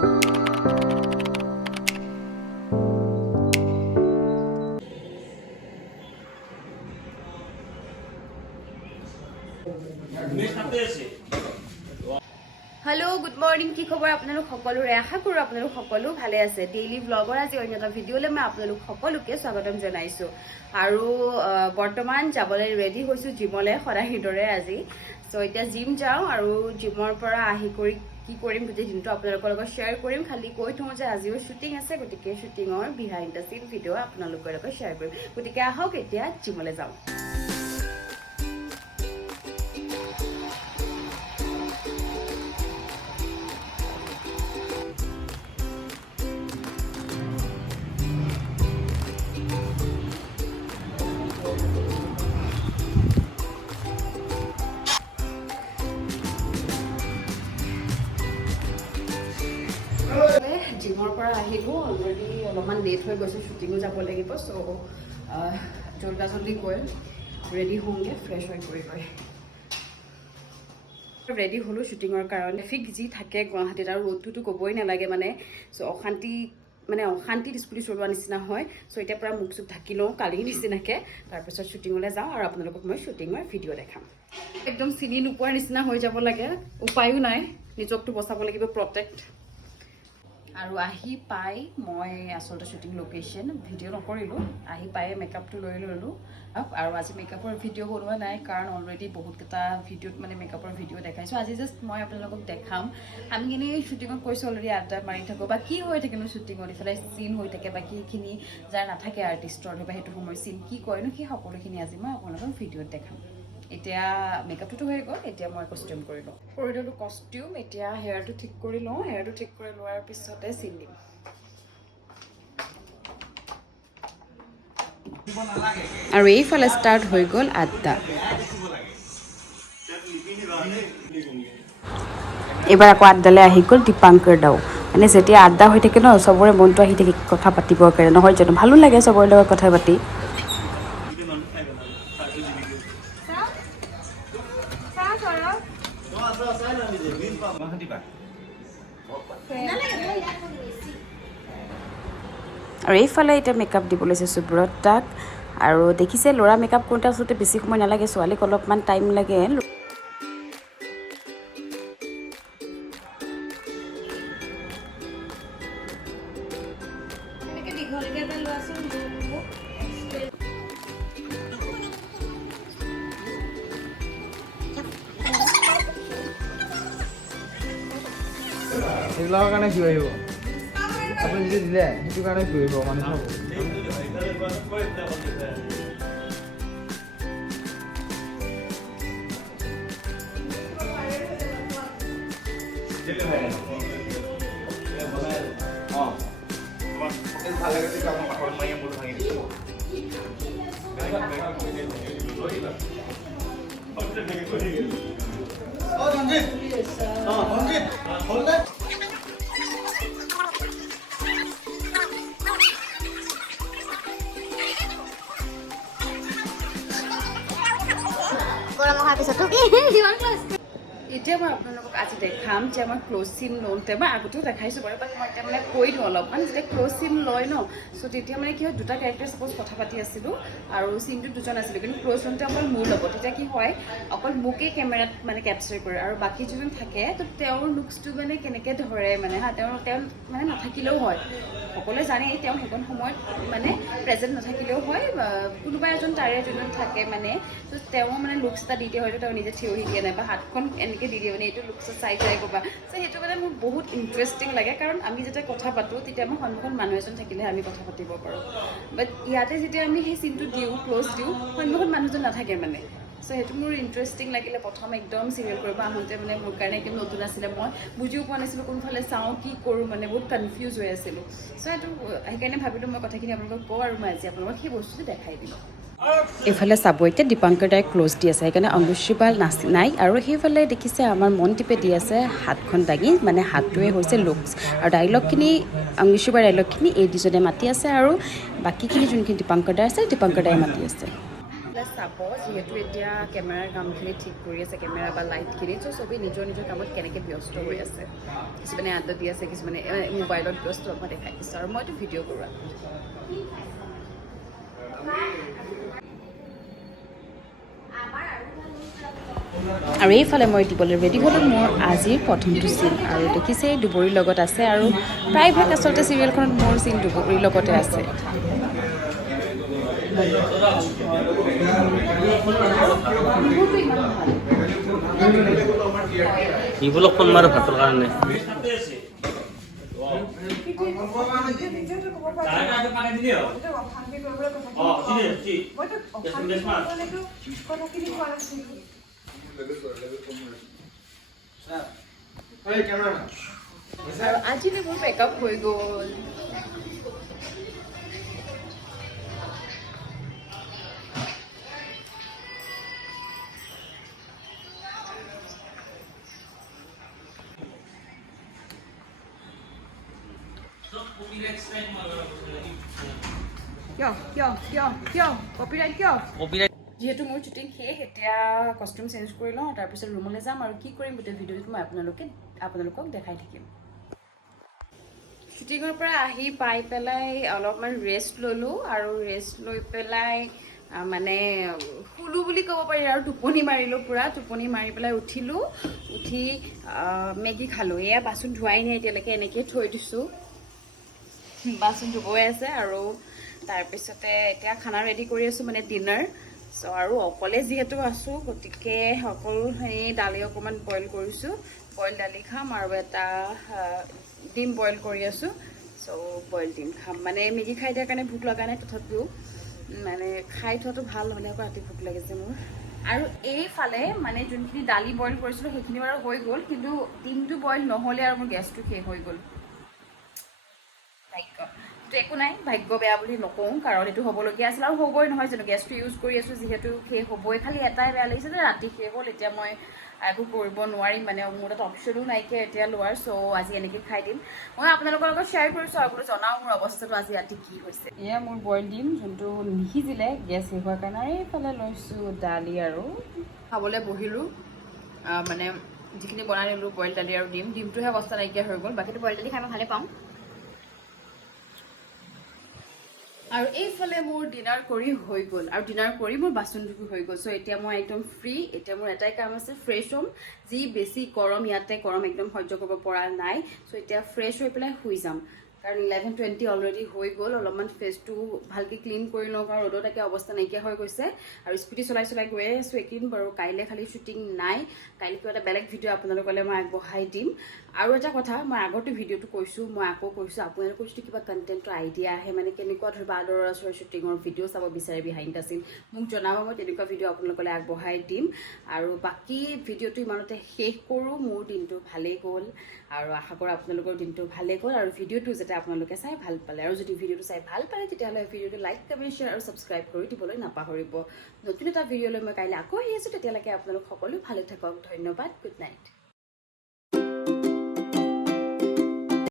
hello good morning की खबर आपलोक सकलोरे आशा करूँ आपलोक सकलो भाले आछे डेइली व्लगर आज अन्य এটা ভিডিওলে মই आपलोक সকলোকে স্বাগতম জনাইছো আৰু বৰ্তমান যাবলৈ ৰেডি হৈছো জিমলে সদায় দৰে আজি সো এতিয়া জিম যাও আৰু জিমৰ পৰা আহি কৰি কি কৰিম গোটেই দিনটো আপোনালোকৰ লগত শেয়াৰ কৰিম খালি কৈ থওঁ যে আজিও শুটিং আছে গতিকে শুটিংৰ বিহাইণ্ড দ্য সিন ভিডিও আপোনালোকৰ লগত শেয়াৰ কৰিম গতিকে আহক এতিয়া জিমলে যাওঁ জিমৰ পৰা আহিলো অলৰেডি অলপমান লেট হৈ গৈছে শুটিঙো যাব লাগিব সো জলদি গৈ ৰেডি হোঁগে ফ্ৰেছ হৈ গৈ ৰেডি হলো শুটিঙৰ কাৰণে ফিক যি থাকে গুৱাহাটীত আৰু ৰ'দটোতো ক'বই নালাগে মানে সো অশান্তিত স্কুটি চলোৱা নিচিনা হয় সো এতিয়া পৰা মুখ চুখ ঢাকি লওঁ কালিৰ নিচিনাকৈ তাৰপিছত শ্বুটিঙলৈ যাওঁ আৰু আপোনালোকক মই শ্বুটিঙৰ ভিডিঅ' দেখাম একদম চিনি নোপোৱাৰ নিচিনা হৈ যাব লাগে উপায়ো নাই নিজকটো বচাব লাগিব প্ৰটেক্ট আৰু আহি পাই মই আসলতে শুটিং লোকেশন ভিডিঅ' নকৰিলো আহি পাই মেকআপটো লৈ ললো আৰু আজি মেকআপৰ ভিডিঅ' বনোৱা নাই কাৰণ অলৰেডি বহুত কেইটা ভিডিঅ'ত মানে মেকআপৰ ভিডিঅ' দেখাইছো আজি জাস্ট মই আপোনালোকক দেখাম আমি কিনে শুটিঙত কৈছো অলৰেডি আড্ডা মাৰি থাকো বা কি হৈ থাকে নো শুটিঙত ইফালে চিন হৈ থাকে বা কিখিনি যাৰ নাথাকে আৰ্টিষ্টৰ বা সেইটো সময় চিন কি কয়নো সেই সকলোখিনি আজি মই আপোনালোকক ভিডিঅ'ত দেখাম এতিয়া মেকআপটো হৈ গ'ল এতিয়া মই কস্টিউম কৰি লওঁ কস্টিউম এতিয়া হেয়াৰটো ঠিক কৰি লওঁ হেয়াৰটো ঠিক কৰি লোৱাৰ পিছতে চিন দিম আৰু এইফালে ষ্টাৰ্ট হৈ গ'ল আড্ডা এবাৰ আকৌ আড্ডালৈ আহি গ'ল দীপাংকৰ দাও মানে যেতিয়া আড্ডা হৈ থাকে ন চবৰে মনটো আহি থাকে কথা পাতিবৰ কাৰণে নহয় জানো ভালো লাগে চবৰে লগত কথা পাতি আৰু এইফালে এতিয়া মেকআপ দিব লৈছে সুব্ৰতাক আৰু দেখিছে ল'ৰা মেকআপ কৰোঁতে আচলতে বেছি সময় নালাগে ছোৱালীক অলপমান টাইম লাগে এইবিলাকৰ কাৰণে কি আহিব আপুনি যদি দিলে সেইটো কাৰণে কি আহিব মানে এতিয়া মই আপোনালোকক আজি দেখাম যে মই ক্ল'জ চিন লওঁতে মই আগতেও দেখাইছোঁ বাৰু বাট মই এতিয়া মানে কৈ দিওঁ অলপমান যেতিয়া ক্ল'জ চিন লয় ন চ' তেতিয়া মানে কি হয় দুটা কেৰেক্টাৰ ছাপ'জ কথা পাতি আছিলোঁ আৰু চিনটোত দুজন আছিলোঁ কিন্তু ক্ল'জ লওঁতে অকল মোৰ ল'ব তেতিয়া কি হয় অকল মোকেই কেমেৰাত মানে কেপচাৰ কৰে আৰু বাকী যোন থাকে তো তেওঁৰ লুকছটো মানে কেনেকৈ ধৰে মানে তেওঁ মানে নাথাকিলেও হয় সকলোৱে জানেই তেওঁ সেইকণ সময়ত মানে প্ৰেজেণ্ট নাথাকিলেও হয় কোনোবা এজন তাৰে যোন থাকে মানে তো তেওঁ মানে লুকছ এটা দি দিয়ে হয়তো তেওঁ নিজে থিয়হি দিয়া নাই বা হাতখন এনেকৈ দি দিয়ে মানে এইটো লুকছত চাই ক'বা চ' সেইটো মানে মোৰ বহুত ইণ্টাৰেষ্টিং লাগে কাৰণ আমি যেতিয়া কথা পাতোঁ তেতিয়া আমাৰ সন্মুখত মানুহ এজন থাকিলেহে আমি কথা পাতিব পাৰোঁ বাট ইয়াতে যেতিয়া আমি সেই চিনটো দিওঁ ক্ল'জ দিওঁ সন্মুখত মানুহজন নাথাকে মানে চ' সেইটো মোৰ ইণ্টাৰেষ্টিং লাগিলে প্ৰথম একদম চিৰিয়েল কৰিব আহোঁতে মানে মোৰ কাৰণে একদম নতুন আছিলে মই বুজিও পোৱা নাছিলোঁ কোনফালে চাওঁ কি কৰোঁ মানে বহুত কনফিউজ হৈ আছিলোঁ চ' সেইটো সেইকাৰণে ভাবিলোঁ মই কথাখিনি আপোনালোকক কওঁ আৰু মই আজি আপোনালোকক সেই বস্তুটো দেখাই দিম এইফালে চাব এতিয়া দীপাংকৰ দাই ক্ল'জ দি আছে সেইকাৰণে অংকুশিবাল নাই আৰু সেইফালে দেখিছে আমাৰ মনটিপে দি আছে হাতখন দাঙি মানে হাতটোৱে হৈছে লুকছ আৰু ডাইলগখিনি অংকুশিবাৰ ডাইলগখিনি এই দুজনে মাতি আছে আৰু বাকীখিনি যোনখিনি দীপাংকৰ দাই আছে দীপাংকৰ দাই মাতি আছে চাব যিহেতু এতিয়া কেমেৰাৰ কামখিনি ঠিক কৰি আছে কেমেৰা বা লাইটখিনি চ' চবেই নিজৰ নিজৰ কামত কেনেকৈ ব্যস্ত হৈ আছে কিছুমানে আড্ডা দি আছে কিছুমানে মোবাইলত ব্যস্ত মই দেখাই দিছোঁ আৰু মইতো ভিডিঅ' কৰোঁ আৰু এইফালে মই দিবলৈ ৰেডি হ'লোঁ মোৰ আজিৰ প্ৰথমটো চিন আৰু দেখিছে দুবৰীৰ লগত আছে আৰু প্ৰায়ভাগ আচলতে চিৰিয়েলখনত মোৰ চিন দুবৰীৰ লগতে আছে ইবোলক ফোন মাৰো ভাতৰ কাৰণে আৰু আজি মোৰ মেকআপ হৈ গ'ল যিহেতু মোৰ শ্বুটিং শেষ এতিয়া কষ্টিউম চেঞ্জ কৰি লওঁ তাৰপিছত ৰুমলৈ যাম আৰু কি কৰিম গোটেই ভিডিঅ'টোত মই আপোনালোকক দেখাই থাকিম শ্বুটিঙৰ পৰা আহি পাই পেলাই অলপমান ৰেষ্ট ল'লোঁ আৰু ৰেষ্ট লৈ পেলাই মানে শুলো বুলি ক'ব পাৰি আৰু টোপনি মাৰিলোঁ পূৰা টোপনি মাৰি পেলাই উঠিলোঁ উঠি মেগী খালোঁ এয়া বাচন ধোৱাই নাই এতিয়ালৈকে এনেকৈ থৈ দিছোঁ বাচন ধুবই আছে আৰু তাৰপিছতে এতিয়া খানা ৰেডি কৰি আছোঁ মানে ডিনাৰ চ' আৰু অকলে যিহেতু আছোঁ গতিকে সকলো সেই দালি অকণমান বইল কৰিছোঁ বইল দালি খাম আৰু এটা ডিম বইল কৰি আছোঁ চ' বইল ডিম খাম মানে মেগী খাই দিয়াৰ কাৰণে ভোক লগা নাই তথাপিও মানে খাই থোৱাটো ভাল নহ'লে আকৌ ৰাতি ভোক লাগিছে মোৰ আৰু এইফালে মানে যোনখিনি দালি বইল কৰিছিলোঁ সেইখিনি বাৰু হৈ গ'ল কিন্তু ডিমটো বইল নহ'লে আৰু মোৰ গেছটো শেষ হৈ গ'ল ভাগ্য একো নাই ভাগ্য বেয়া বুলি নকওঁ কাৰণ এইটো হ'বলগীয়া আছিল আৰু হ'বই নহয় জানো গেছটো ইউজ কৰি আছোঁ যিহেতু শেষ হ'বই খালি এটাই বেয়া লাগিছে যে ৰাতি শেষ হ'ল এতিয়া মই একো কৰিব নোৱাৰিম মানে মোৰ তাত অপশ্যনো নাইকিয়া এতিয়া লোৱাৰ চ' আজি এনেকৈ খাই দিম মই আপোনালোকৰ লগত শ্বেয়াৰ কৰিছোঁ আৰু বোলো জনাওঁ মোৰ অৱস্থাটো আজি ৰাতি কি হৈছে এয়া মোৰ বইল ডিম যোনটো নিসিজিলে গেছ শেষ হোৱাৰ কাৰণে এইফালে লৈছোঁ দালি আৰু খাবলৈ বহিলোঁ মানে যিখিনি বনাই নিলোঁ বইল দালি আৰু ডিমটোহে অৱস্থা নাইকিয়া হৈ গ'ল বাকীটো বইল দালি খাই মই ভালে পাওঁ আৰু এইফালে মোৰ ডিনাৰ কৰি হৈ গ'ল আৰু ডিনাৰ কৰি মোৰ বাচন ধুই হৈ গ'ল চ' এতিয়া মই একদম ফ্ৰী এতিয়া মোৰ এটাই কাম আছে ফ্ৰেছ হ'ম যি বেছি গৰম ইয়াতে গৰম একদম সহ্য কৰিব পৰা নাই চ' এতিয়া ফ্ৰেছ হৈ পেলাই শুই যাম কাৰণ 11:20 অলৰেডি হৈ গ'ল অলপমান ফেচটো ভালকৈ ক্লিন কৰি লওঁ কাৰণ ৰ'দত একে অৱস্থা নাইকিয়া হৈ গৈছে আৰু স্কুটি চলাই গৈ আছোঁ এইকেইদিন বাৰু কাইলৈ খালি শ্বুটিং নাই কাইলৈ কিবা এটা বেলেগ ভিডিঅ' আপোনালোকলৈ মই আগবঢ়াই দিম আৰু এটা কথা মই আগতে ভিডিঅ'টো কৈছোঁ মই আকৌ কৈছোঁ আপোনালোকৰ যদি কিবা কণ্টেণ্টৰ আইডিয়া আহে মানে কেনেকুৱা ধৰণৰ আদৰৰ শ্বুটিঙৰ ভিডিঅ' চাব বিচাৰে বিহাইণ্ড দ্য চিন মোক জনাব মই তেনেকুৱা ভিডিঅ' আপোনালোকলৈ আগবঢ়াই দিম আৰু বাকী ভিডিঅ'টো ইমানতে শেষ কৰোঁ মোৰ দিনটো ভালেই গ'ল আৰু আশা কৰোঁ আপোনালোকৰ দিনটো ভালেই গ'ল আৰু ভিডিঅ'টো যাতে আপোনালোকে চাই ভাল পালে আৰু যদি ভিডিঅ'টো চাই ভাল পালে তেতিয়াহ'লে ভিডিঅ'টো লাইক কমেণ্ট শ্বেয়াৰ আৰু ছাবস্ক্ৰাইব কৰি দিবলৈ নাপাহৰিব নতুন এটা ভিডিঅ'লৈ মই কাইলৈ আকৌ আহি আছোঁ তেতিয়ালৈকে আপোনালোক সকলো ভালে থাকক ধন্যবাদ গুড নাইট